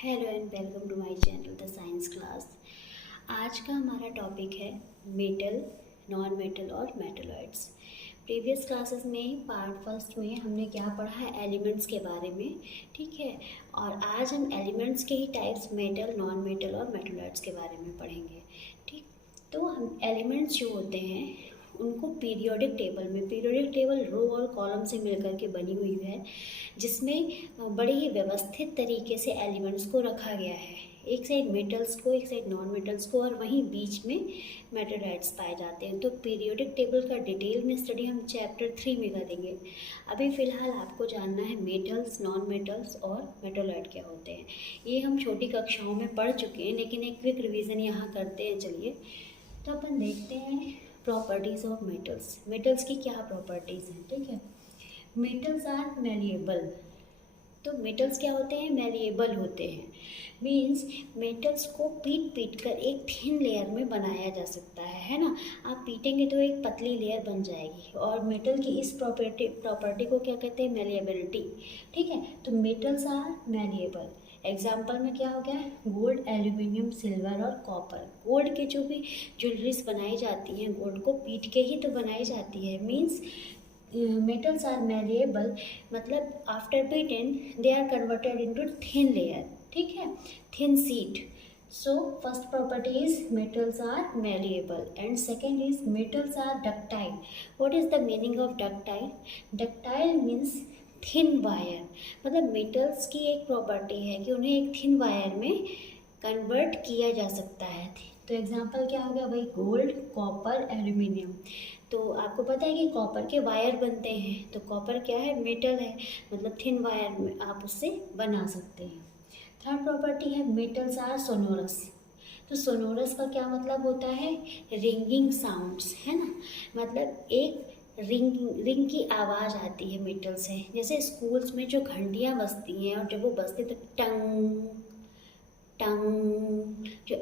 Hello and welcome to my channel the science class. आज का हमारा टॉपिक है मेटल, नॉन मेटल और मेटलॉइड्स। प्रीवियस क्लासेस में पार्ट फर्स्ट में हमने क्या पढ़ा है, एलिमेंट्स के बारे में, ठीक है। और आज हम एलिमेंट्स के ही टाइप्स मेटल, नॉन मेटल और मेटलॉइड्स के बारे में पढ़ेंगे, ठीक। तो हम एलिमेंट्स जो होते हैं उनको पीरियोडिक टेबल रो और कॉलम से मिलकर के बनी हुई है, जिसमें बड़े ही व्यवस्थित तरीके से एलिमेंट्स को रखा गया है। एक साइड मेटल्स को, एक साइड नॉन मेटल्स को, और वहीं बीच में मेटलॉइड्स पाए जाते हैं। तो पीरियोडिक टेबल का डिटेल में स्टडी हम चैप्टर 3 में करेंगे। अभी फ़िलहाल आपको जानना है मेटल्स, नॉन मेटल्स और मेटलॉइड क्या होते हैं। ये हम छोटी कक्षाओं में पढ़ चुके हैं, लेकिन एक क्विक रिवीजन यहाँ करते हैं। चलिए, तो अपन देखते हैं प्रॉपर्टीज़ ऑफ मेटल्स। मेटल्स की क्या प्रॉपर्टीज़ हैं, ठीक है। Metals are malleable. तो मेटल्स क्या होते हैं, मैलिएबल होते हैं। मीन्स मेटल्स को पीट कर एक थिन लेयर में बनाया जा सकता है ना। आप पीटेंगे तो एक पतली लेयर बन जाएगी। और मेटल की इस प्रॉपर्टी को क्या कहते हैं, मैलिएबिलिटी, ठीक है। तो मेटल्स आर मैलिएबल। एग्जाम्पल में क्या हो गया, गोल्ड, एल्यूमिनियम, सिल्वर और कॉपर। गोल्ड के जो भी ज्वेलरीज बनाई जाती हैं, गोल्ड को पीट के ही तो बनाई जाती है। मीन्स metals are malleable, मतलब after beaten they are converted into thin layer, ठीक है, thin sheet. So first property is metals are malleable and second is metals are ductile. What is the meaning of ductile? Ductile means thin wire. मतलब metals की एक property है कि उन्हें एक thin wire में कन्वर्ट किया जा सकता है। तो एग्जांपल क्या हो गया भाई, गोल्ड, कॉपर, एल्यूमिनियम। तो आपको पता है कि कॉपर के वायर बनते हैं। तो कॉपर क्या है, मेटल है, मतलब थिन वायर में आप उससे बना सकते हैं। थर्ड प्रॉपर्टी है मेटल्स आर सोनोरस। तो सोनोरस का क्या मतलब होता है, रिंगिंग साउंड्स, है ना। मतलब एक रिंग की आवाज़ आती है मेटल से। जैसे स्कूल्स में जो घंटियाँ बजती हैं और जब वो बजती तो टंग टंग, जो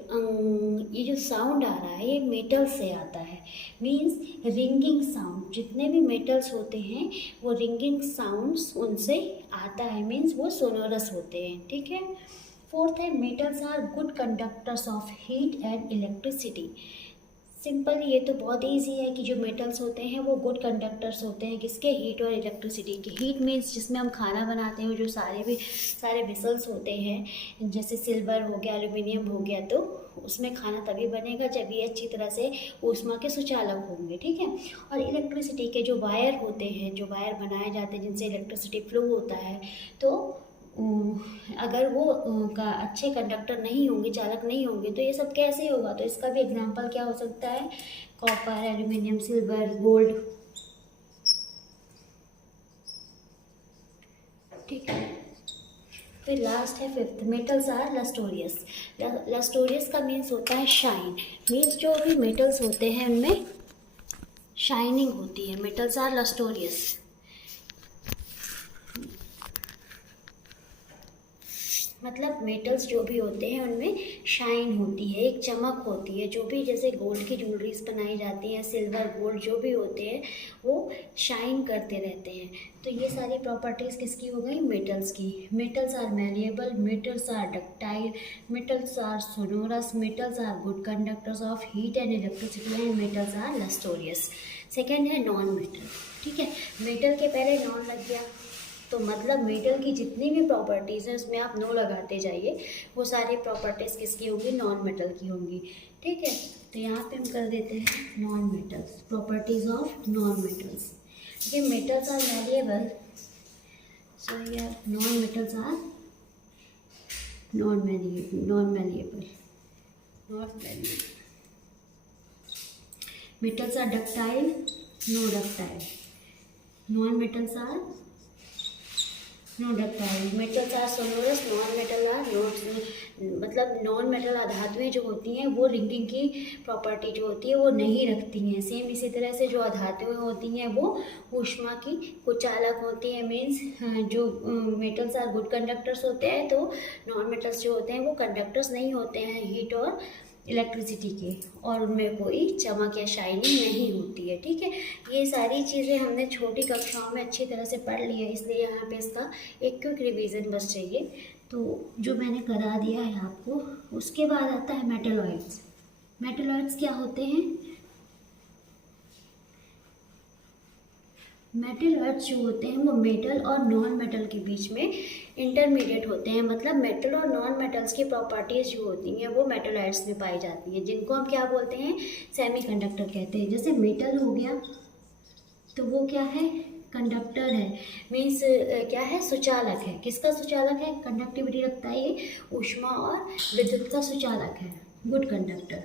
ये जो साउंड आ रहा है ये मेटल से आता है। मीन्स रिंगिंग साउंड, जितने भी मेटल्स होते हैं वो रिंगिंग साउंड्स उनसे आता है। मीन्स वो सोनोरस होते हैं, ठीक है। फोर्थ है metals are good conductors of heat and electricity. Simple, ये तो बहुत इजी है कि जो मेटल्स होते हैं वो गुड कंडक्टर्स होते हैं, किसके, हीट और इलेक्ट्रिसिटी के। हीट मीन्स जिसमें हम खाना बनाते हैं, जो सारे वेसल्स होते हैं, जैसे सिल्वर हो गया, एल्यूमिनियम हो गया, तो उसमें खाना तभी बनेगा जब ये अच्छी तरह से ऊष्मा के सुचालक होंगे, ठीक है। और इलेक्ट्रिसिटी के जो वायर होते हैं, जो वायर बनाए जाते हैं जिनसे इलेक्ट्रिसिटी फ्लो होता है, तो अगर वो का अच्छे कंडक्टर नहीं होंगे, चालक नहीं होंगे, तो ये सब कैसे होगा। तो इसका भी एग्जांपल क्या हो सकता है, कॉपर, एल्यूमिनियम, सिल्वर, गोल्ड, ठीक है। फिर लास्ट है फिफ्थ, मेटल्स आर लस्टोरियस। लस्टोरियस का मीन्स होता है शाइन। मीन्स जो भी मेटल्स होते हैं उनमें शाइनिंग होती है। Metals are lustrous. मतलब मेटल्स जो भी होते हैं उनमें शाइन होती है, एक चमक होती है। जो भी जैसे गोल्ड की ज्वेलरीज बनाई जाती हैं, सिल्वर, गोल्ड जो भी होते हैं वो शाइन करते रहते हैं। तो ये सारी प्रॉपर्टीज़ किसकी हो गई, मेटल्स की। Metals are malleable, metals are ductile, metals are sonorous, metals are good conductors of heat and electricity and metals are lustrous. Second है नॉन मेटल, ठीक है। मेटल के पहले नॉन लग गया, तो मतलब मेटल की जितनी भी प्रॉपर्टीज़ हैं उसमें आप नो लगाते जाइए। वो सारी प्रॉपर्टीज़ किसकी होंगी, नॉन मेटल की होंगी, ठीक है। तो यहाँ पे हम कर देते हैं non metals, properties of non metals. ये मेटल्स आर मैलिएबल, सो यार non metals are non malleable. Metals are ductile, no ductile. Non metals are no ductile. Metals are sonorous, non metal are no, मतलब non metal धातुएं जो होती हैं वो ringing की property जो होती है वो नहीं रखती हैं। सेम इसी तरह से जो धातुएं होती हैं वो ऊष्मा की कुचालक होती हैं। मीन्स जो मेटल्स आर गुड कंडक्टर्स होते हैं, तो नॉन मेटल्स जो होते हैं वो कंडक्टर्स नहीं होते हैं हीट और इलेक्ट्रिसिटी के, और उनमें कोई चमक या शाइनिंग नहीं होती है। ठीक है, ये सारी चीज़ें हमने छोटी कक्षाओं में अच्छी तरह से पढ़ ली है, इसलिए यहाँ पे इसका एक क्विक रिवीजन बस चाहिए, तो जो मैंने करा दिया है आपको। उसके बाद आता है मेटलॉइड्स। मेटलॉइड्स क्या होते हैं? मेटलॉइड्स जो होते हैं वो मेटल और नॉन मेटल के बीच में इंटरमीडिएट होते हैं, मतलब मेटल और नॉन मेटल्स की प्रॉपर्टीज़ जो होती हैं वो मेटलॉइड्स में पाई जाती हैं, जिनको हम क्या बोलते हैं? सेमीकंडक्टर कहते हैं। जैसे मेटल हो गया तो वो क्या है? कंडक्टर है, मीन्स क्या है? सुचालक है। किसका सुचालक है? कंडक्टिविटी रखता है ये, ऊष्मा और विद्युत का सुचालक है। Good conductor,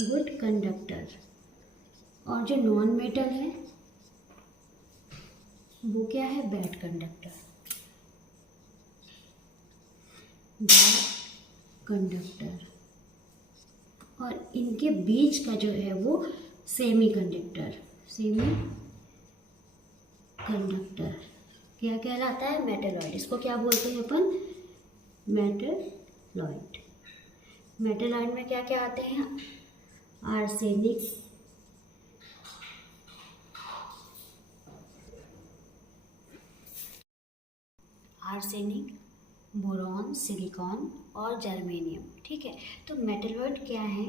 good conductor. और जो नॉन मेटल है वो क्या है? Bad conductor, bad conductor. और इनके बीच का जो है वो सेमी कंडक्टर, सेमी कंडक्टर क्या कहलाता है? मेटलॉइड। इसको क्या बोलते हैं अपन? मेटलॉइड। मेटलॉइड में क्या क्या आते हैं? आर्सेनिक, बोरॉन, सिलिकॉन और जर्मेनियम। ठीक है, तो मेटलॉइड क्या है?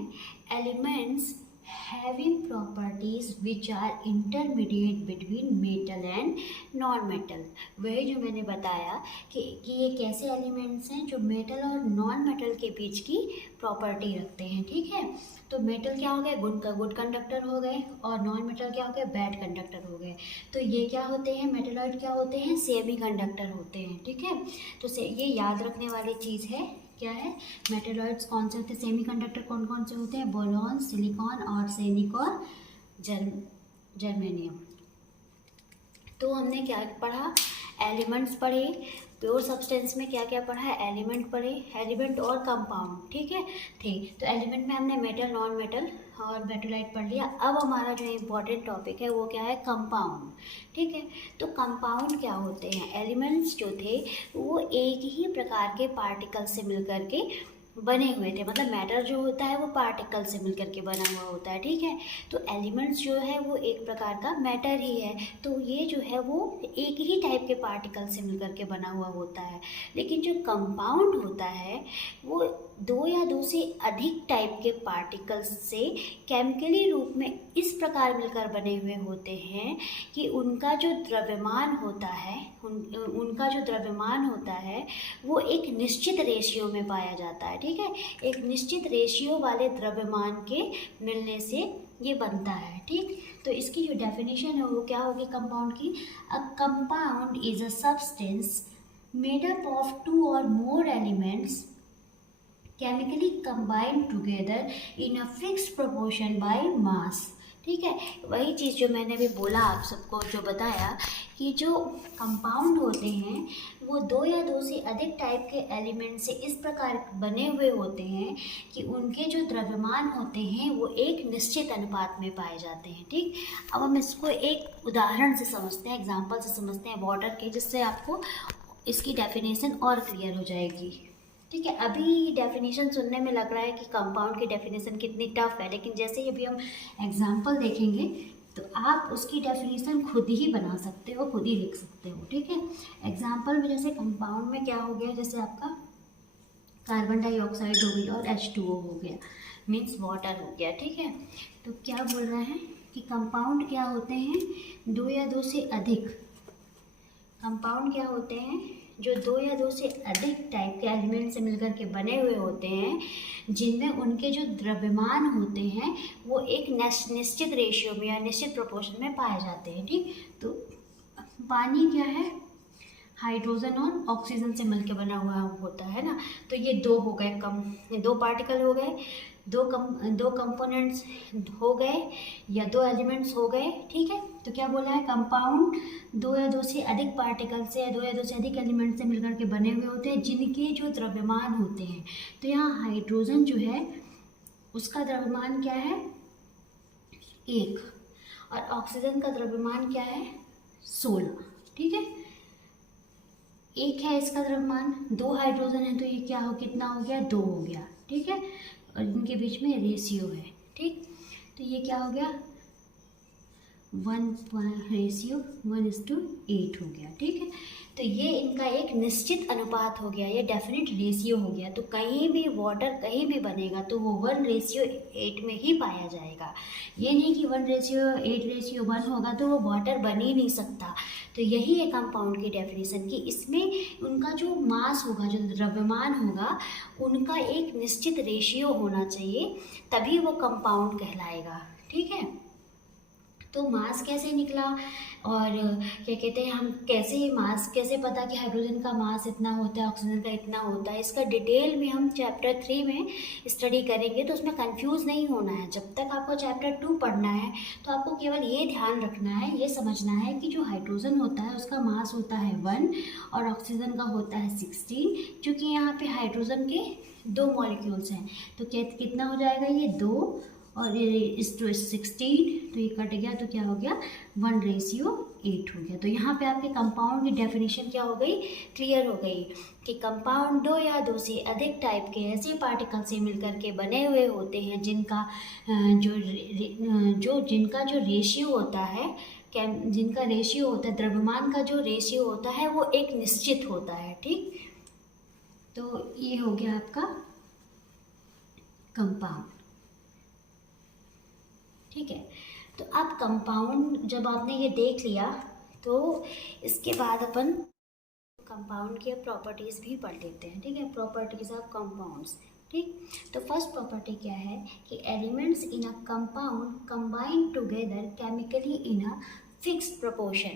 Elements having properties which are intermediate between metal and non metal. वही जो मैंने बताया कि ये कैसे एलिमेंट्स हैं जो मेटल और नॉन मेटल के बीच की प्रॉपर्टी रखते हैं। ठीक है, तो मेटल क्या हो गए? गुड कंडक्टर हो गए, और नॉन मेटल क्या हो गए? बैड कंडक्टर हो गए। तो ये क्या होते हैं? मेटलॉइड क्या होते हैं? सेमी कंडक्टर होते हैं। ठीक है, तो ये याद रखने वाली चीज़ है। क्या है? मेटलॉइड्स कौन से होते हैं? सेमी कंडक्टर कौन कौन से होते हैं? बोरॉन, सिलिकॉन, आर्सेनिक और जर्मेनियम। तो हमने क्या पढ़ा? एलिमेंट्स पढ़े। प्योर सब्सटेंस में क्या क्या पढ़ा है? एलिमेंट पढ़े, एलिमेंट और कंपाउंड। ठीक है, थे। तो एलिमेंट में हमने मेटल, नॉन मेटल और मेटलॉइड पढ़ लिया। अब हमारा जो इम्पोर्टेंट टॉपिक है वो क्या है? कंपाउंड। ठीक है, तो कंपाउंड क्या होते हैं? एलिमेंट्स जो थे वो एक ही प्रकार के पार्टिकल से मिलकर के बने हुए थे, मतलब मैटर जो होता है वो पार्टिकल से मिलकर के बना हुआ होता है। ठीक है, तो एलिमेंट्स जो है वो एक प्रकार का मैटर ही है, तो ये जो है वो एक ही टाइप के पार्टिकल से मिलकर के बना हुआ होता है। लेकिन जो कंपाउंड होता है वो दो या दो से अधिक टाइप के पार्टिकल्स से केमिकली रूप में इस प्रकार मिलकर बने हुए होते हैं कि उनका जो द्रव्यमान होता है वो एक निश्चित रेशियो में पाया जाता है। ठीक है, एक निश्चित रेशियो वाले द्रव्यमान के मिलने से ये बनता है। ठीक, तो इसकी जो डेफिनेशन है वो क्या होगी कंपाउंड की? A compound is a substance made up of 2 or more elements chemically combined together in a fixed proportion by mass। ठीक है, वही चीज़ जो मैंने भी बोला आप सबको, जो बताया कि जो कंपाउंड होते हैं वो दो या दो से अधिक टाइप के एलिमेंट से इस प्रकार बने हुए होते हैं कि उनके जो द्रव्यमान होते हैं वो एक निश्चित अनुपात में पाए जाते हैं। ठीक, अब हम इसको एक उदाहरण से समझते हैं, एग्जाम्पल से समझते हैं वाटर के, जिससे आपको इसकी डेफिनेशन और क्लियर हो जाएगी। ठीक है, अभी डेफिनेशन सुनने में लग रहा है कि कंपाउंड की डेफिनेशन कितनी टफ है, लेकिन जैसे ही अभी हम एग्जाम्पल देखेंगे तो आप उसकी डेफिनेशन खुद ही बना सकते हो, खुद ही लिख सकते हो। ठीक है, एग्जाम्पल में जैसे कंपाउंड में क्या हो गया, जैसे आपका कार्बन डाइऑक्साइड हो गई और H2O हो गया, मीन्स वाटर हो गया। ठीक है, तो क्या बोल रहा है कि कंपाउंड क्या होते हैं? दो या दो से अधिक कंपाउंड क्या होते हैं? जो दो या दो से अधिक टाइप के एलिमेंट से मिलकर के बने हुए होते हैं, जिनमें उनके जो द्रव्यमान होते हैं वो एक निश्चित रेशियो में या निश्चित प्रोपोर्शन में पाए जाते हैं। ठीक, तो पानी क्या है? हाइड्रोजन और ऑक्सीजन से मिलकर बना हुआ होता है ना, तो ये दो हो गए, दो पार्टिकल हो गए, दो कंपोनेंट्स हो गए या दो एलिमेंट्स हो गए। ठीक है, तो क्या बोला है? कंपाउंड दो या दो से अधिक पार्टिकल से या दो या दो से अधिक एलिमेंट से मिलकर के बने हुए होते हैं, जिनके जो द्रव्यमान होते हैं, तो यहाँ हाइड्रोजन जो है उसका द्रव्यमान क्या है? 1, और ऑक्सीजन का द्रव्यमान क्या है? 16। ठीक है, 1 है इसका द्रव्यमान, 2 हाइड्रोजन है, तो ये क्या हो, कितना हो गया? 2 हो गया। ठीक है, और इनके बीच में रेशियो है। ठीक, तो ये क्या हो गया, 1:1:8 हो गया। ठीक है, तो ये इनका एक निश्चित अनुपात हो गया, ये डेफिनेट रेशियो हो गया। तो कहीं भी वाटर कहीं भी बनेगा तो वो 1:8 में ही पाया जाएगा। ये नहीं कि 1:8:1 होगा तो वो वाटर बन ही नहीं सकता। तो यही है कंपाउंड की डेफिनेशन कि इसमें उनका जो मास होगा, जो द्रव्यमान होगा, उनका एक निश्चित रेशियो होना चाहिए, तभी वो कंपाउंड कहलाएगा। ठीक है, तो मास कैसे निकला और क्या कहते हैं, हम कैसे मास कैसे पता कि हाइड्रोजन का मास इतना होता है, ऑक्सीजन का इतना होता है, इसका डिटेल में हम चैप्टर 3 में स्टडी करेंगे। तो उसमें कंफ्यूज नहीं होना है। जब तक आपको चैप्टर 2 पढ़ना है तो आपको केवल ये ध्यान रखना है, ये समझना है कि जो हाइड्रोजन होता है उसका मास होता है 1 और ऑक्सीजन का होता है 16। क्योंकि यहाँ पे हाइड्रोजन के 2 मॉलिक्यूल्स हैं तो कितना हो जाएगा, ये 2 और ये इस टू 16, तो ये कट गया तो क्या हो गया, 1:8 हो गया। तो यहाँ पे आपके कंपाउंड की डेफिनेशन क्या हो गई, क्लियर हो गई कि कंपाउंड 2 या 2 से अधिक टाइप के ऐसे पार्टिकल से मिलकर के बने हुए होते हैं जिनका जिनका जो रेशियो होता है, जिनका रेशियो होता है, द्रव्यमान का जो रेशियो होता है वो एक निश्चित होता है। ठीक, तो ये हो गया आपका कंपाउंड। ठीक है, तो अब कंपाउंड जब आपने ये देख लिया तो इसके बाद अपन कंपाउंड की प्रॉपर्टीज़ भी पढ़ लेते हैं। ठीक है, प्रॉपर्टीज ऑफ कंपाउंड्स। ठीक, तो फर्स्ट प्रॉपर्टी क्या है कि elements in a compound combine together chemically in a fixed proportion,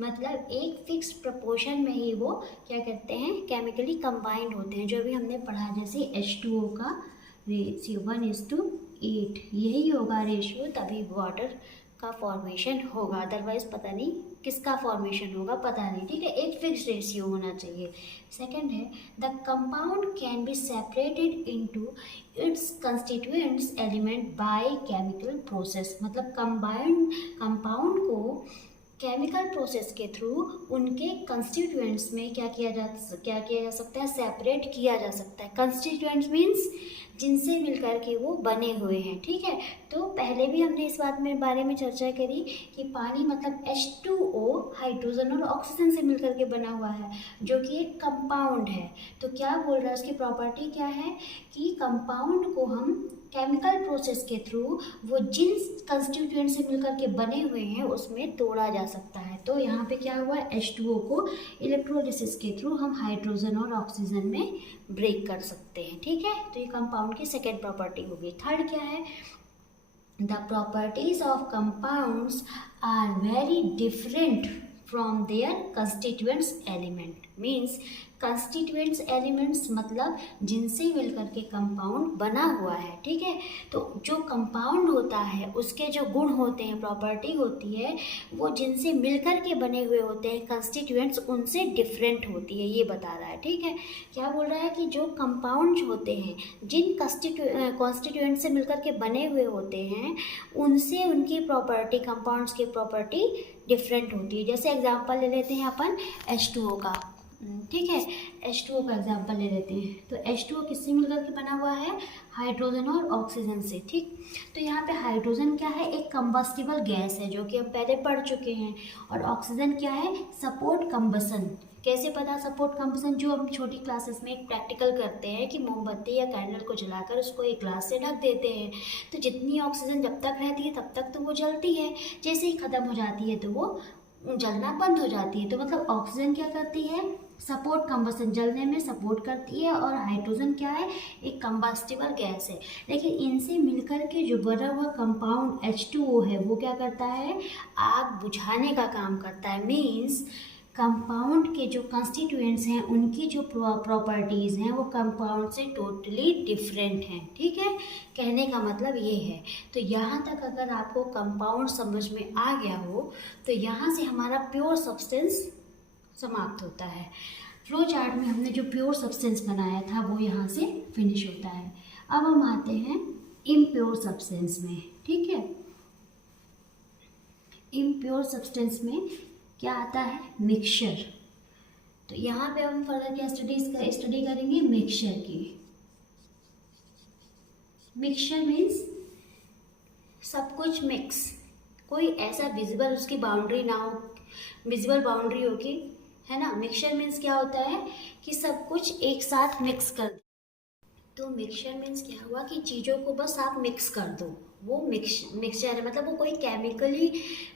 मतलब एक फिक्स्ड प्रोपोर्शन में ही वो क्या करते हैं, केमिकली कंबाइंड होते हैं। जो भी हमने पढ़ा, जैसे H2O का रेशियो 1:8, यही होगा रेशियो, तभी वाटर का फॉर्मेशन होगा, अदरवाइज पता नहीं किसका फॉर्मेशन होगा, पता नहीं। ठीक है, एक फिक्स रेशियो होना चाहिए। सेकंड है the compound can be separated into its constituents element by chemical process, मतलब कंपाउंड को केमिकल प्रोसेस के थ्रू उनके कंस्टिट्यूएंट्स में क्या किया जा सकता है, सेपरेट किया जा सकता है। कंस्टिट्यूएंट्स मीन्स जिनसे मिलकर के वो बने हुए हैं। ठीक है, तो पहले भी हमने इस बारे में चर्चा करी कि पानी मतलब H2O हाइड्रोजन और ऑक्सीजन से मिलकर के बना हुआ है, जो कि एक कंपाउंड है। तो क्या बोल रहा है, उसकी प्रॉपर्टी क्या है कि कंपाउंड को हम केमिकल प्रोसेस के थ्रू वो जिन कंस्टिट्यूएंट से मिलकर के बने हुए हैं उसमें तोड़ा जा सकता है। तो यहाँ पे क्या हुआ, H2O को इलेक्ट्रोलिसिस के थ्रू हम हाइड्रोजन और ऑक्सीजन में ब्रेक कर सकते हैं। ठीक है, तो ये कंपाउंड की सेकेंड प्रॉपर्टी होगी। थर्ड क्या है, the properties of compounds are very different from their constituents element, means constituents elements मतलब जिनसे मिलकर के कंपाउंड बना हुआ है। ठीक है, तो जो कंपाउंड होता है उसके जो गुण होते हैं, प्रॉपर्टी होती है, वो जिनसे मिलकर के बने हुए होते हैं कंस्टिट्यूएंट्स, उनसे डिफरेंट होती है, ये बता रहा है। ठीक है, क्या बोल रहा है कि जो कंपाउंड होते हैं जिन कॉन्स्टिट्यूएंट से मिलकर के बने हुए होते हैं उनसे उनकी प्रॉपर्टी, कंपाउंड्स की प्रॉपर्टी डिफरेंट होती है। जैसे एग्जांपल ले लेते हैं अपन H2O का। ठीक है, H2O का एग्जाम्पल ले लेते हैं। तो H2O किससे मिलकर के बना हुआ है, हाइड्रोजन और ऑक्सीजन से। ठीक, तो यहाँ पे हाइड्रोजन क्या है, एक कंबस्टिबल गैस है, जो कि हम पहले पढ़ चुके हैं। और ऑक्सीजन क्या है, सपोर्ट कंबसन। कैसे पता सपोर्ट कंबसन, जो हम छोटी क्लासेस में एक प्रैक्टिकल करते हैं कि मोमबत्ती या कैंडल को जलाकर उसको एक ग्लास से ढक देते हैं, तो जितनी ऑक्सीजन जब तक रहती है तब तक तो वो जलती है, जैसे ही ख़त्म हो जाती है तो वो जलना बंद हो जाती है। तो मतलब ऑक्सीजन क्या करती है, सपोर्ट कंबसन, जलने में सपोर्ट करती है, और हाइड्रोजन क्या है, एक कंबस्टिबल गैस है। लेकिन इनसे मिलकर के जो बना हुआ कंपाउंड H2O है वो क्या करता है, आग बुझाने का काम करता है। मीन्स कंपाउंड के जो कंस्टिट्यूएंट्स हैं उनकी जो प्रॉपर्टीज़ हैं वो कंपाउंड से टोटली डिफरेंट हैं। ठीक है, कहने का मतलब ये है। तो यहाँ तक अगर आपको कंपाउंड समझ में आ गया हो तो यहाँ से हमारा प्योर सब्सटेंस समाप्त होता है। फ्लो चार्ट में हमने जो प्योर सब्सटेंस बनाया था वो यहाँ से फिनिश होता है। अब हम आते हैं इम्प्योर सब्सटेंस में। ठीक है, इम्प्योर सब्सटेंस में क्या आता है, मिक्सचर। तो यहाँ पे हम फर्दर क्या स्टडी करेंगे, मिक्सचर की। मिक्सचर मीन्स सब कुछ मिक्स, कोई ऐसा विजिबल उसकी बाउंड्री ना हो, विजिबल बाउंड्री हो कि, है ना। मिक्सचर मीन्स क्या होता है कि सब कुछ एक साथ मिक्स कर दो। तो मिक्सचर मीन्स क्या हुआ कि चीज़ों को बस आप मिक्स कर दो, वो मिक्सचर है। मतलब वो कोई केमिकली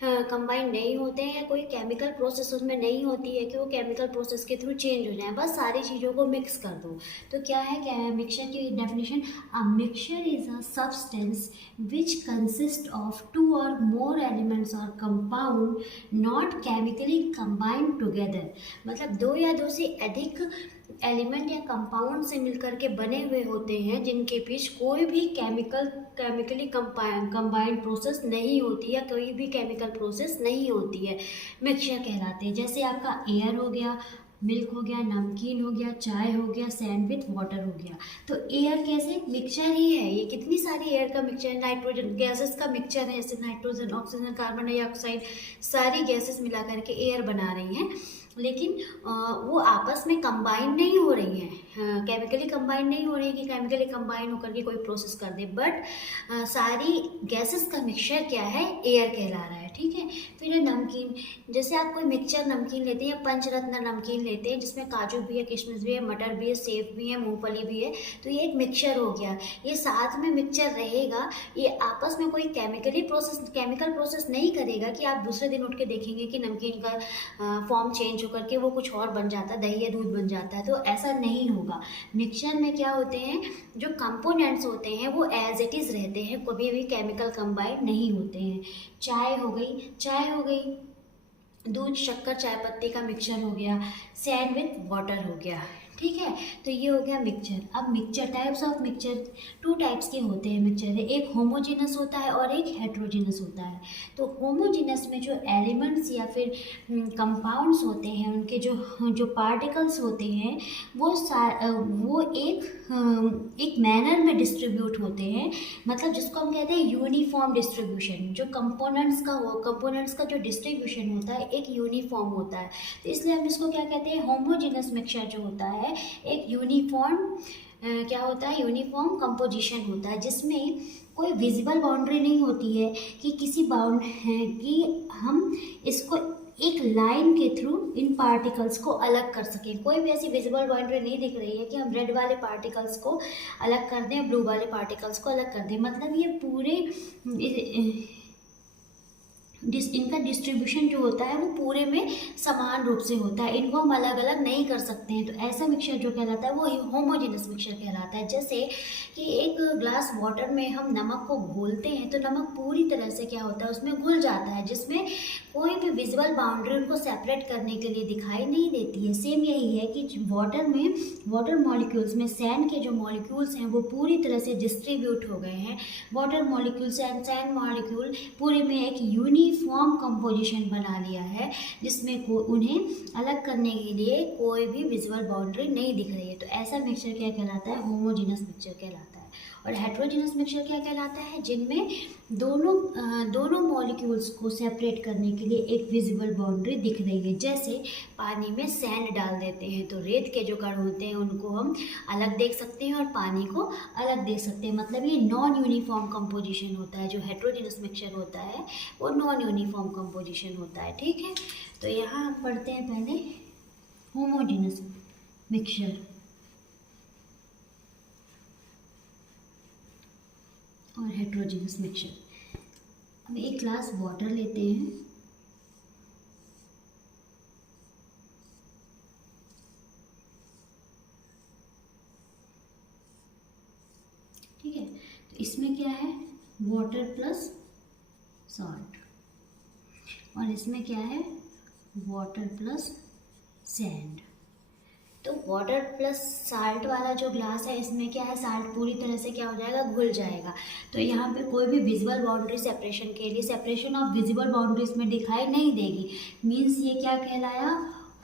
कंबाइन नहीं होते हैं, या कोई केमिकल प्रोसेस उसमें नहीं होती है कि वो केमिकल प्रोसेस के थ्रू चेंज हो जाए, बस सारी चीज़ों को मिक्स कर दो। तो क्या है मिक्सचर की definition? A mixture is a substance which consist of 2 or more elements or compound not chemically combined together. मतलब 2 या 2 से अधिक एलिमेंट या कंपाउंड से मिलकर के बने हुए होते हैं, जिनके बीच कोई भी केमिकली कंबाइंड प्रोसेस नहीं होती, या कोई भी केमिकल प्रोसेस नहीं होती है, मिक्सचर कहलाते हैं। जैसे आपका एयर हो गया, मिल्क हो गया, नमकीन हो गया, चाय हो गया, सैंड विथ वाटर हो गया। तो एयर कैसे? मिक्सचर ही है। ये कितनी सारी एयर का मिक्सचर, नाइट्रोजन गैसेस का मिक्सचर है, जैसे नाइट्रोजन, ऑक्सीजन, कार्बन डाइऑक्साइड, सारी गैसेस मिला करके एयर बना रही हैं। लेकिन वो आपस में कंबाइन नहीं हो रही हैं, केमिकली कंबाइन नहीं हो रही है कि केमिकली कंबाइन होकर के कोई प्रोसेस कर दे, बट सारी गैसेस का मिक्सचर क्या है? एयर कहला रहा है। ठीक है। फिर नमकीन, जैसे आप कोई मिक्सचर नमकीन लेते हैं या पंचरत्न नमकीन लेते हैं, जिसमें काजू भी है, किशमिश भी है, मटर भी है, सेब भी है, मूंगफली भी है, तो ये एक मिक्सचर हो गया। ये साथ में मिक्सचर रहेगा, ये आपस में कोई केमिकल प्रोसेस नहीं करेगा कि आप दूसरे दिन उठ के देखेंगे कि नमकीन का फॉर्म चेंज होकर के वो कुछ और बन जाता है, दही या दूध बन जाता है। तो ऐसा नहीं होगा। मिक्सचर में क्या होते हैं, जो कंपोनेंट्स होते हैं वो एज इट इज़ रहते हैं, कभी भी केमिकल कंबाइन नहीं होते हैं। चाय हो गई, दूध, शक्कर, चाय पत्ती का मिक्सचर हो गया, सैंड विथ वाटर हो गया। ठीक है। तो ये हो गया मिक्सचर। अब mixture, types of mixture, 2 types के होते हैं मिक्सचर। एक होमोजेनस होता है और एक हेट्रोजेनस होता है। तो होमोजेनस में जो एलिमेंट्स या फिर कंपाउंड्स होते हैं, उनके जो पार्टिकल्स होते हैं वो एक मैनर में डिस्ट्रीब्यूट होते हैं। मतलब जिसको हम कहते हैं यूनिफॉर्म डिस्ट्रीब्यूशन। जो कंपोनेंट्स का जो डिस्ट्रीब्यूशन होता है एक यूनिफॉर्म होता है। तो इसलिए हम इसको क्या कहते हैं? होमोजेनस मिक्सचर जो होता है एक यूनिफॉर्म क्या होता है? यूनिफॉर्म कंपोजिशन होता है, जिसमें कोई विजिबल बाउंड्री नहीं होती है कि कि हम इसको एक लाइन के थ्रू इन पार्टिकल्स को अलग कर सकें। कोई भी ऐसी विजिबल बाउंड्री नहीं दिख रही है कि हम रेड वाले पार्टिकल्स को अलग कर दें, ब्लू वाले पार्टिकल्स को अलग कर दें। मतलब ये पूरे इनका डिस्ट्रीब्यूशन जो होता है वो पूरे में समान रूप से होता है, इनको हम अलग अलग नहीं कर सकते हैं। तो ऐसा मिक्सचर जो कहलाता है वो होमोजेनस मिक्सचर कहलाता है। जैसे कि एक ग्लास वाटर में हम नमक को घोलते हैं तो नमक पूरी तरह से क्या होता है, उसमें घुल जाता है, जिसमें कोई भी विजुअल बाउंड्री उनको सेपरेट करने के लिए दिखाई नहीं देती है। सेम यही है कि वाटर मॉलिक्यूल्स में सैंड के जो मॉलिक्यूल्स हैं वो पूरी तरह से डिस्ट्रीब्यूट हो गए हैं। Water molecules and sand molecule पूरे में एक यूनिफॉर्म कंपोजिशन बना लिया है, जिसमें उन्हें अलग करने के लिए कोई भी विजुअल बाउंड्री नहीं दिख रही है। तो ऐसा मिक्सचर क्या कहलाता है? होमोजेनस मिक्सचर कहलाता है। और हेट्रोजेनस मिक्सचर क्या कहलाता है? जिनमें दोनों मॉलिक्यूल्स को सेपरेट करने के लिए एक विजिबल बाउंड्री दिख रही है। जैसे पानी में सैंड डाल देते हैं तो रेत के जो कण होते हैं उनको हम अलग देख सकते हैं और पानी को अलग देख सकते हैं। मतलब ये नॉन यूनिफॉर्म कंपोजिशन होता है। जो हेट्रोजेनस मिक्सचर होता है वो नॉन यूनिफॉर्म कंपोजिशन होता है। ठीक है। तो यहाँ हम पढ़ते हैं पहले होमोजेनस मिक्सचर और हेट्रोजेनस मिक्सचर। अब एक ग्लास वाटर लेते हैं, ठीक है। तो इसमें क्या है? वाटर प्लस सॉल्ट, और इसमें क्या है? Water plus sand. तो वाटर प्लस साल्ट वाला जो ग्लास है इसमें क्या है? साल्ट पूरी तरह से क्या हो जाएगा? घुल जाएगा। तो यहाँ पे कोई भी विजुअल बाउंड्री सेपरेशन के लिए सेपरेशन ऑफ विजिबल बाउंड्री इसमें दिखाई नहीं देगी। मीन्स ये क्या कहलाया?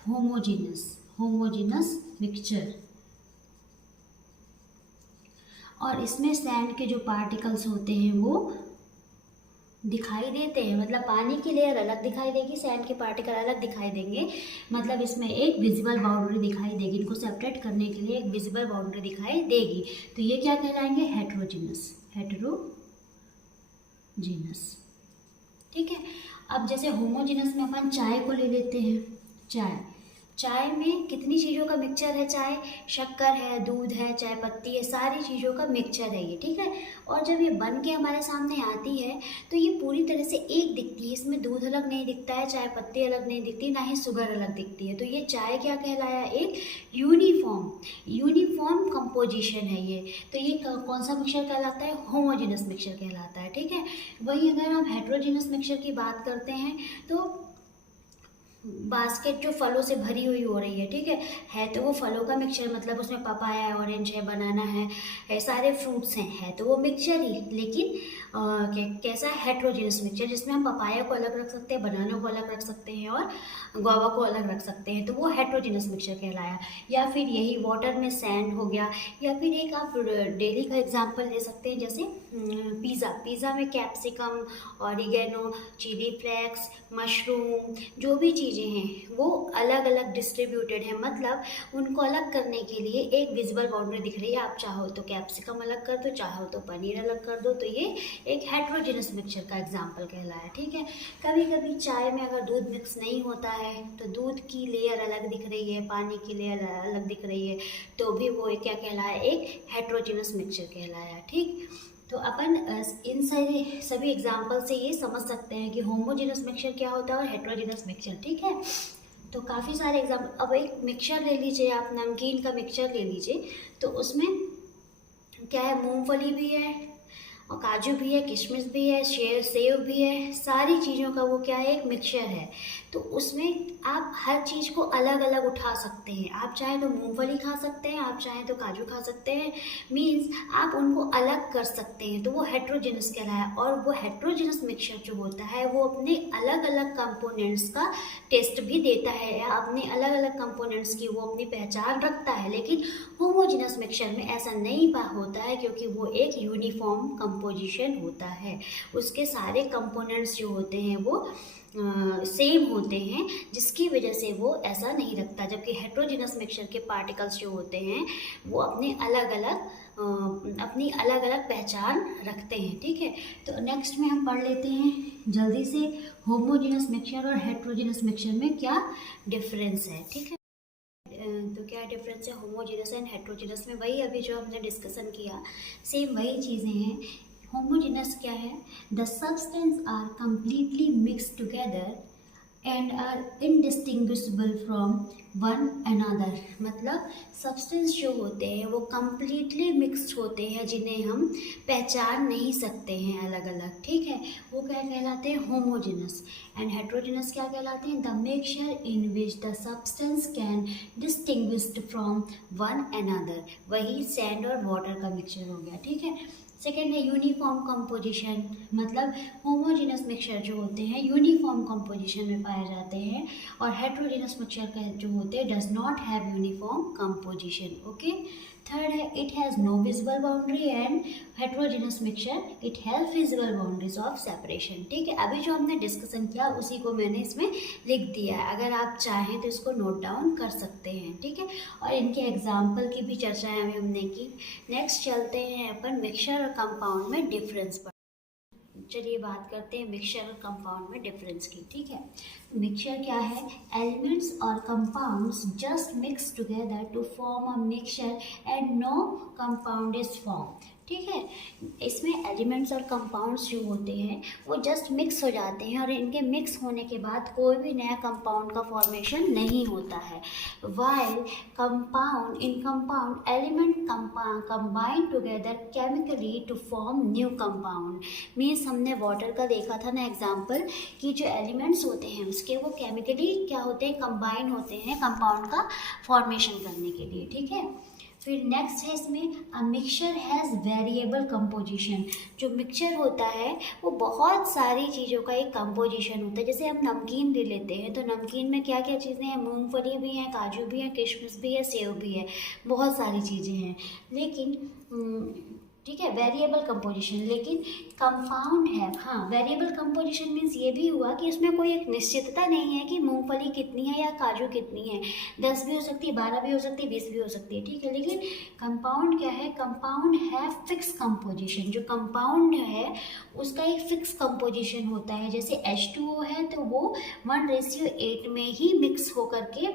Homogeneous mixture. और इसमें सैंड के जो पार्टिकल्स होते हैं वो दिखाई देते हैं। मतलब पानी की लेयर अलग दिखाई देगी, सैंड के पार्टिकल अलग दिखाई देंगे। मतलब इसमें एक विजिबल बाउंड्री दिखाई देगी। इनको सेपरेट करने के लिए एक विजिबल बाउंड्री दिखाई देगी। तो ये क्या कहलाएंगे? हेटेरोजीनस। ठीक है, अब जैसे होमोजीनस में अपन चाय को ले लेते हैं। चाय में कितनी चीज़ों का मिक्सचर है? चाय शक्कर है, दूध है, चाय पत्ती है, सारी चीज़ों का मिक्सचर है ये। ठीक है, और जब ये बन के हमारे सामने आती है तो ये पूरी तरह से एक दिखती है। इसमें दूध अलग नहीं दिखता है, चाय पत्ती अलग नहीं दिखती, ना ही शुगर अलग दिखती है। तो ये चाय क्या कहलाया? एक यूनिफॉर्म कंपोजिशन है ये। तो ये कौन सा मिक्सचर कहलाता है? होमोजेनस मिक्सचर कहलाता है। ठीक है, वही अगर हम हेटेरोजेनस मिक्सचर की बात करते हैं तो बास्केट जो फलों से भरी हुई हो रही है, ठीक है तो वो फलों का मिक्सचर, मतलब उसमें पपाया है, ऑरेंज है, बनाना है, सारे फ्रूट्स हैं तो वो मिक्सचर ही, लेकिन कैसा है? हेट्रोजेनस मिक्सचर, जिसमें हम पपाया को अलग रख सकते हैं, बनाना को अलग रख सकते हैं और गुआवा को अलग रख सकते हैं, तो वो हेट्रोजेनस मिक्सचर कहलाया। या फिर यही वाटर में सैंड हो गया, या फिर एक आप डेली का एग्जाम्पल ले सकते हैं, जैसे पिज़्ज़ा में capsicum, oregano, chilli flakes, mushroom, जो भी चीज़ें हैं वो अलग अलग डिस्ट्रीब्यूटेड हैं, मतलब उनको अलग करने के लिए एक विजिबल बाउंड्री दिख रही है। आप चाहो तो कैप्सिकम अलग कर दो, चाहो तो पनीर अलग कर दो, तो ये एक हेट्रोजेनस मिक्सचर का एग्जाम्पल कहलाया। ठीक है, कभी कभी चाय में अगर दूध मिक्स नहीं होता है तो दूध की लेयर अलग दिख रही है, पानी की लेयर अलग दिख रही है, तो भी वो क्या कहलाया? एक हेट्रोजेनस मिक्सचर कहलाया। ठीक, तो अपन इन सभी एग्जाम्पल से ये समझ सकते हैं कि होमोजेनस मिक्सचर क्या होता है और हेट्रोजेनस मिक्सचर। ठीक है, तो काफ़ी सारे एग्जाम्पल। अब एक मिक्सचर ले लीजिए आप, नमकीन का मिक्सचर ले लीजिए, तो उसमें क्या है? मूंगफली भी है और काजू भी है, किशमिश भी है, सेव भी है, सारी चीज़ों का वो क्या है? एक मिक्सचर है। तो उसमें आप हर चीज़ को अलग अलग उठा सकते हैं। आप चाहें तो मूंगफली खा सकते हैं, आप चाहें तो काजू खा सकते हैं, मीन्स आप उनको अलग कर सकते हैं, तो वो हेट्रोजेनस कहलाया। और वो हेट्रोजेनस मिक्सचर जो होता है वो अपने अलग अलग कंपोनेंट्स का टेस्ट भी देता है, या अपने अलग अलग कंपोनेंट्स की वो अपनी पहचान रखता है। लेकिन होमोजेनस मिक्सचर में ऐसा नहीं होता है, क्योंकि वो एक यूनिफॉर्म कंपोजिशन होता है, उसके सारे कंपोनेंट्स जो होते हैं वो सेम होते हैं, जिसकी वजह से वो ऐसा नहीं रखता। जबकि हेट्रोजेनस मिक्सचर के पार्टिकल्स जो होते हैं वो अपनी अलग अलग पहचान रखते हैं। ठीक है, तो नेक्स्ट में हम पढ़ लेते हैं जल्दी से होमोजेनस मिक्सचर और हेट्रोजेनस मिक्सचर में क्या डिफरेंस है। ठीक है, तो क्या डिफरेंस है होमोजेनस एंड हेट्रोजेनस में? वही अभी जो हमने डिस्कशन किया, सेम वही चीज़ें हैं। होमोजेनस क्या है? The substance are completely mix together and are indistinguishable from one another, मतलब सब्सटेंस जो होते हैं वो कंप्लीटली मिक्स्ड होते हैं, जिन्हें हम पहचान नहीं सकते हैं अलग अलग। ठीक है, वो क्या कहलाते हैं? होमोजेनस। एंड हेट्रोजेनस क्या कहलाते हैं? The mixture in which the substance can distinguished from one another, वही सैंड और वाटर का मिक्सचर हो गया। ठीक है, सेकेंड है यूनिफॉर्म कंपोजिशन, मतलब होमोजेनस मिक्सचर जो होते हैं यूनिफॉर्म कंपोजिशन में पाए जाते हैं, और हेट्रोजेनस मिक्सचर का जो होते हैं does not have uniform composition. Okay, third है it has no visible boundary, and heterogeneous mixture it has visible boundaries of separation. ठीक है, अभी जो हमने डिस्कशन किया उसी को मैंने इसमें लिख दिया है, अगर आप चाहें तो इसको नोट डाउन कर सकते हैं। ठीक है, और इनके एग्जाम्पल की भी चर्चाएं अभी हमने की। नेक्स्ट चलते हैं अपन मिक्सचर और कंपाउंड में डिफरेंस पर। चलिए बात करते हैं मिक्सचर और कंपाउंड में डिफरेंस की। ठीक है, मिक्सचर क्या है? एलिमेंट्स और compounds just mix together to form a mixture and no compound is form. ठीक है, इसमें एलिमेंट्स और कंपाउंड्स जो होते हैं वो जस्ट मिक्स हो जाते हैं, और इनके मिक्स होने के बाद कोई भी नया कंपाउंड का फॉर्मेशन नहीं होता है। While compound element combine together chemically to form new compound. Means हमने वाटर का देखा था ना एग्जाम्पल, कि जो एलिमेंट्स होते हैं उसके वो केमिकली क्या होते हैं? कंबाइन होते हैं कंपाउंड का फॉर्मेशन करने के लिए। ठीक है, फिर नेक्स्ट है इसमें a mixture has variable composition. जो मिक्सचर होता है वो बहुत सारी चीज़ों का एक कंपोजिशन होता है। जैसे हम नमकीन ले लेते हैं, तो नमकीन में क्या क्या चीज़ें हैं? मूंगफली भी हैं, काजू भी हैं, किशमिश भी है, सेव भी है, बहुत सारी चीज़ें हैं। लेकिन ठीक है, वेरिएबल कंपोजिशन। लेकिन कंपाउंड है, हाँ, वेरिएबल कंपोजिशन मीन्स ये भी हुआ कि इसमें कोई एक निश्चितता नहीं है कि मूंगफली कितनी है या काजू कितनी है, 10 भी हो सकती है, 12 भी हो सकती है, 20 भी हो सकती है, ठीक है। लेकिन कंपाउंड क्या है, कंपाउंड है फिक्स कंपोजिशन। जो कंपाउंड है उसका एक फिक्स कंपोजिशन होता है। जैसे H2O है तो वो 1:8 में ही मिक्स होकर के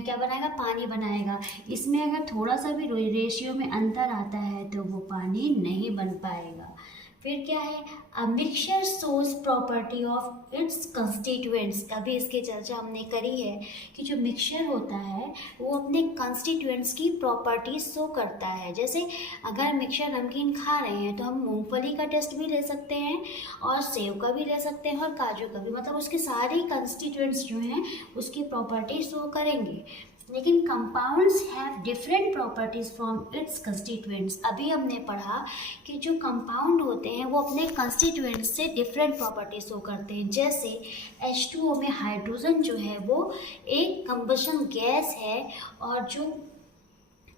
क्या बनाएगा, पानी बनाएगा। इसमें अगर थोड़ा सा भी रेशियो में अंतर आता है तो वो पानी नहीं बन पाएगा। फिर क्या है, a mixture shows property of its constituents. अभी इसकी चर्चा हमने करी है कि जो मिक्सचर होता है वो अपने कंस्टिट्यूएंट्स की प्रॉपर्टीज शो करता है। जैसे अगर मिक्सचर नमकीन खा रहे हैं तो हम मूंगफली का टेस्ट भी ले सकते हैं और सेव का भी ले सकते हैं और काजू का भी, मतलब उसके सारे कंस्टिट्यूएंट्स जो हैं उसकी प्रॉपर्टी शो करेंगे। लेकिन compounds have different properties from its constituents. अभी हमने पढ़ा कि जो कंपाउंड होते हैं वो अपने कंस्टिट्यूएंट्स से डिफरेंट प्रॉपर्टीज शो करते हैं। जैसे H2O में हाइड्रोजन जो है वो एक कंबशन गैस है और जो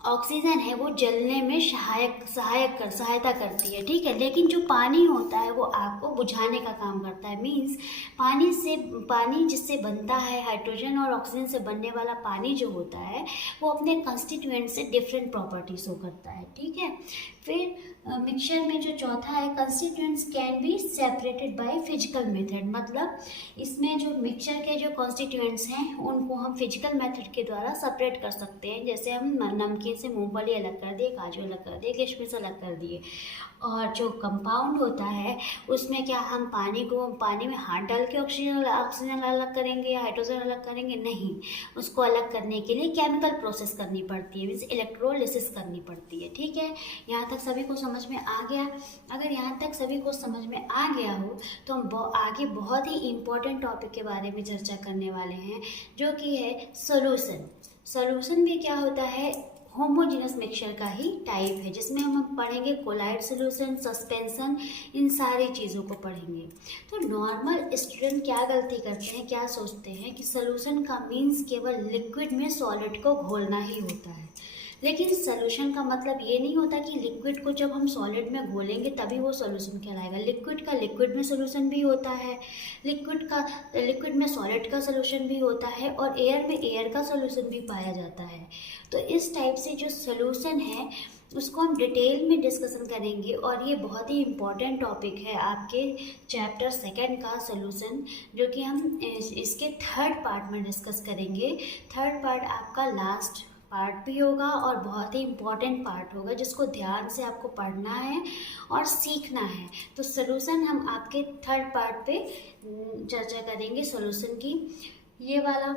ऑक्सीजन है वो जलने में सहायता करती है, ठीक है। लेकिन जो पानी होता है वो आग को बुझाने का काम करता है। मीन्स पानी जिससे बनता है, हाइड्रोजन और ऑक्सीजन से बनने वाला पानी जो होता है वो अपने कंस्टिट्यूएंट से डिफरेंट प्रॉपर्टी शो करता है, ठीक है। फिर मिक्सचर में जो चौथा है, constituents can be separated by physical method. मतलब इसमें जो मिक्सचर के जो कॉन्स्टिट्यूएंट्स हैं उनको हम फिजिकल मेथड के द्वारा सेपरेट कर सकते हैं। जैसे हम नमकीन से मूंगफली अलग कर दिए, काजू अलग कर दिए, किशमिश अलग कर दिए। और जो कंपाउंड होता है उसमें क्या हम पानी में हाथ डाल के ऑक्सीजन अलग करेंगे या हाइड्रोजन अलग करेंगे? नहीं, उसको अलग करने के लिए केमिकल प्रोसेस करनी पड़ती है, मीन्स इलेक्ट्रोलिसिस करनी पड़ती है, ठीक है। यहाँ तक सभी को समझ में आ गया? अगर यहाँ तक सभी को समझ में आ गया हो तो हम आगे बहुत ही इम्पोर्टेंट टॉपिक के बारे में चर्चा करने वाले हैं, जो कि है सोल्यूशन। सोल्यूशन भी क्या होता है, होमोजेनस मिक्सचर का ही टाइप है, जिसमें हम पढ़ेंगे कोलाइड सोल्यूशन, सस्पेंशन, इन सारी चीज़ों को पढ़ेंगे। तो नॉर्मल स्टूडेंट क्या गलती करते हैं, क्या सोचते हैं कि सोल्यूशन का मीन्स केवल लिक्विड में सॉलिड को घोलना ही होता है। लेकिन सोल्यूशन का मतलब ये नहीं होता कि लिक्विड को जब हम सॉलिड में घोलेंगे तभी वो सोल्यूशन कहलाएगा। लिक्विड का लिक्विड में सोल्यूशन भी होता है, लिक्विड में सॉलिड का सोल्यूशन भी होता है और एयर में एयर का सोल्यूशन भी पाया जाता है। तो इस टाइप से जो सोल्यूशन है उसको हम डिटेल में डिस्कशन करेंगे और ये बहुत ही इम्पॉर्टेंट टॉपिक है आपके चैप्टर 2 का सोल्यूशन, जो कि हम इसके 3rd पार्ट में डिस्कस करेंगे। 3rd पार्ट आपका लास्ट पार्ट भी होगा और बहुत ही इम्पॉर्टेंट पार्ट होगा, जिसको ध्यान से आपको पढ़ना है और सीखना है। तो सोल्यूशन हम आपके 3rd पार्ट पे चर्चा करेंगे सोल्यूशन की। ये वाला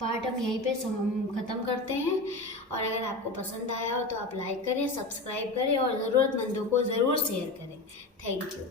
पार्ट हम यहीं पे ख़त्म करते हैं। और अगर आपको पसंद आया हो तो आप लाइक करें, सब्सक्राइब करें और ज़रूरतमंदों को ज़रूर शेयर करें। Thank you.